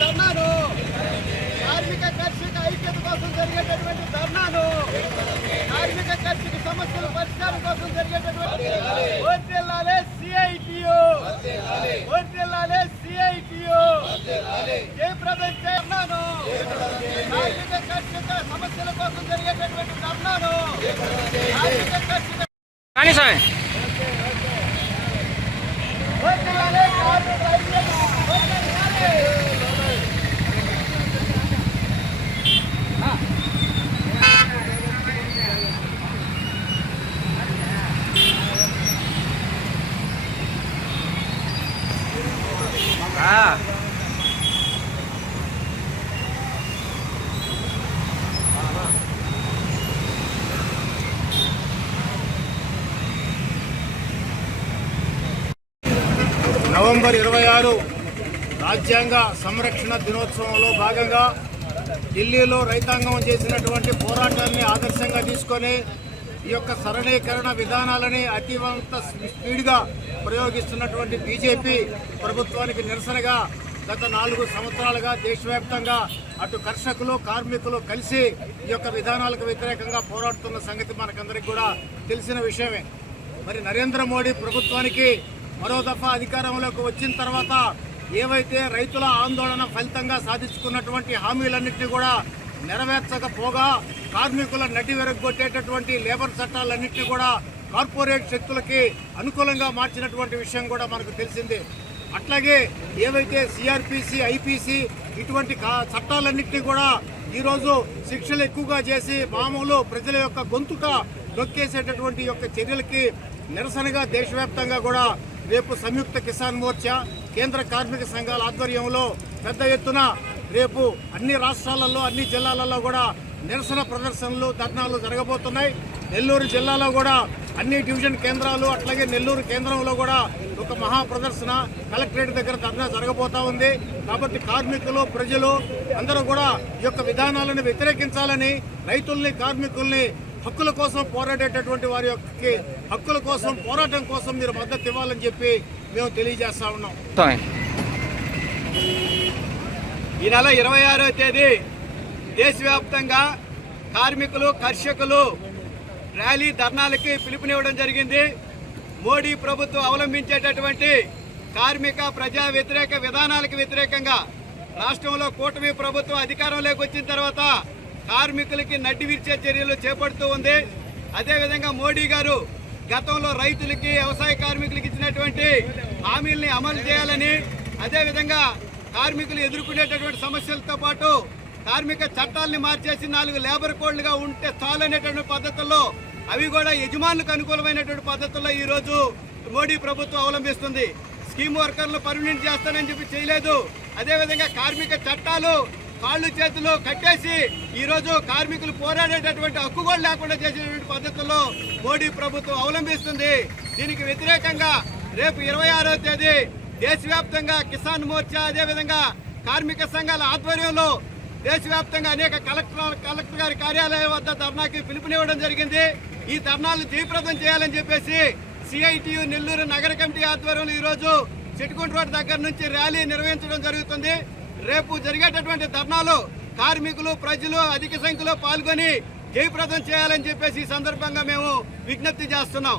ధర్నాను కార్మిక కర్షక ఐక్యత కోసం జరిగేటటువంటి ధర్నాను కార్మిక కర్షక సమస్యల పరిష్కారం కోసం జరిగేటటువంటి వర్ధిల్లాలే సిఐటియు జయప్రదం ధర్నాను కార్మిక కర్షక సమస్యల కోసం జరిగేటటువంటి ధర్నాను కార్మిక కర్షక వర్ధిల్లాలే కార్మిక ఐక్యత నవంబర్ 26 రాజ్యాంగ సంరక్షణ దినోత్సవంలో భాగంగా ఢిల్లీలో రైతాంగం చేసినటువంటి పోరాటాన్ని ఆదర్శంగా తీసుకొని ఈ యొక్క సరళీకరణ విధానాలని అతివంత స్పీడ్గా ప్రయోగిస్తున్నటువంటి బీజేపీ ప్రభుత్వానికి నిరసనగా గత 4 సంవత్సరాలుగా దేశవ్యాప్తంగా అటు కర్షకులు కార్మికులు కలిసి ఈ యొక్క విధానాలకు వ్యతిరేకంగా పోరాడుతున్న సంగతి మనకందరికీ కూడా తెలిసిన విషయమే. మరి నరేంద్ర మోడీ ప్రభుత్వానికి మరో దఫా అధికారంలోకి వచ్చిన తర్వాత ఏవైతే రైతుల ఆందోళన ఫలితంగా సాధించుకున్నటువంటి హామీలన్నింటినీ కూడా నెరవేర్చకపోగా కార్మికుల నటి వెరగొట్టేటటువంటి లేబర్ చట్టాలన్నింటినీ కూడా కార్పొరేట్ శక్తులకి అనుకూలంగా మార్చినటువంటి విషయం కూడా మనకు తెలిసింది. అట్లాగే ఏవైతే సిఆర్పిసి ఐపీసీ ఇటువంటి చట్టాలన్నింటినీ కూడా ఈరోజు శిక్షలు ఎక్కువగా చేసి మామూలు ప్రజల యొక్క గొంతుక నొక్కేసేటటువంటి యొక్క చర్యలకి నిరసనగా దేశవ్యాప్తంగా కూడా రేపు సంయుక్త కిసాన్ మోర్చా కేంద్ర కార్మిక సంఘాల ఆధ్వర్యంలో పెద్ద ఎత్తున రేపు అన్ని రాష్ట్రాలలో అన్ని జిల్లాలలో కూడా నిరసన ప్రదర్శనలు ధర్నాలు జరగబోతున్నాయి. నెల్లూరు జిల్లాలో కూడా అన్ని డివిజన్ కేంద్రాలు అట్లాగే నెల్లూరు కేంద్రంలో కూడా ఒక మహా ప్రదర్శన కలెక్టరేట్ దగ్గర ధర్నా జరగబోతా ఉంది. కాబట్టి కార్మికులు ప్రజలు అందరూ కూడా ఈ యొక్క విధానాలను వ్యతిరేకించాలని రైతుల్ని కార్మికుల్ని హక్కుల కోసం పోరాడేటటువంటి వారి యొక్క హక్కుల కోసం పోరాటం కోసం మీరు మద్దతు ఇవ్వాలని చెప్పి మేము తెలియజేస్తా ఉన్నాం. ఈ నెల 26వ తేదీ దేశవ్యాప్తంగా కార్మికులు కర్షకులు ర్యాలీ ధర్నాలకి పిలుపునివ్వడం జరిగింది. మోడీ ప్రభుత్వం అవలంబించేటటువంటి కార్మిక ప్రజా వ్యతిరేక విధానాలకు వ్యతిరేకంగా రాష్ట్రంలో కూటమి ప్రభుత్వం అధికారంలోకి వచ్చిన తర్వాత కార్మికులకి నడ్డి విరిచే చర్యలు చేపడుతూ ఉంది. అదేవిధంగా మోడీ గారు గతంలో రైతులకి వ్యవసాయ కార్మికులకి ఇచ్చినటువంటి హామీల్ని అమలు చేయాలని, అదేవిధంగా కార్మికులు ఎదుర్కొనేటటువంటి సమస్యలతో పాటు కార్మిక చట్టాలని మార్చేసి 4 లేబర్ కోడ్లుగా ఉంటే చాలు అనేటువంటి పద్ధతుల్లో అవి కూడా యజమానులకు అనుకూలమైనటువంటి పద్ధతుల్లో ఈరోజు మోడీ ప్రభుత్వం అవలంబిస్తుంది. స్కీమ్ వర్కర్లు పర్మనెంట్ చేస్తానని చెప్పి చేయలేదు. అదేవిధంగా కార్మిక చట్టాలు కాళ్ళు చేతులు కట్టేసి ఈరోజు కార్మికులు పోరాడేటటువంటి హక్కు కూడా లేకుండా చేసేటువంటి పద్ధతుల్లో మోడీ ప్రభుత్వం అవలంబిస్తుంది. దీనికి వ్యతిరేకంగా రేపు 26వ తేదీ దేశవ్యాప్తంగా కిసాన్ మోర్చా అదేవిధంగా కార్మిక సంఘాల ఆధ్వర్యంలో దేశవ్యాప్తంగా అనేక కలెక్టర్ గారి కార్యాలయం వద్ద ధర్నాకి పిలుపునివ్వడం జరిగింది. ఈ ధర్నాలను జయప్రదం చేయాలని చెప్పేసి సిఐటియు నెల్లూరు నగర కమిటీ ఆధ్వర్యంలో ఈరోజు చిట్కుంట రోడ్ దగ్గర నుంచి ర్యాలీ నిర్వహించడం జరుగుతుంది. రేపు జరిగేటటువంటి ధర్నాలో కార్మికులు ప్రజలు అధిక సంఖ్యలో పాల్గొని జయప్రదం చేయాలని చెప్పేసి ఈ సందర్భంగా మేము విజ్ఞప్తి చేస్తున్నాం.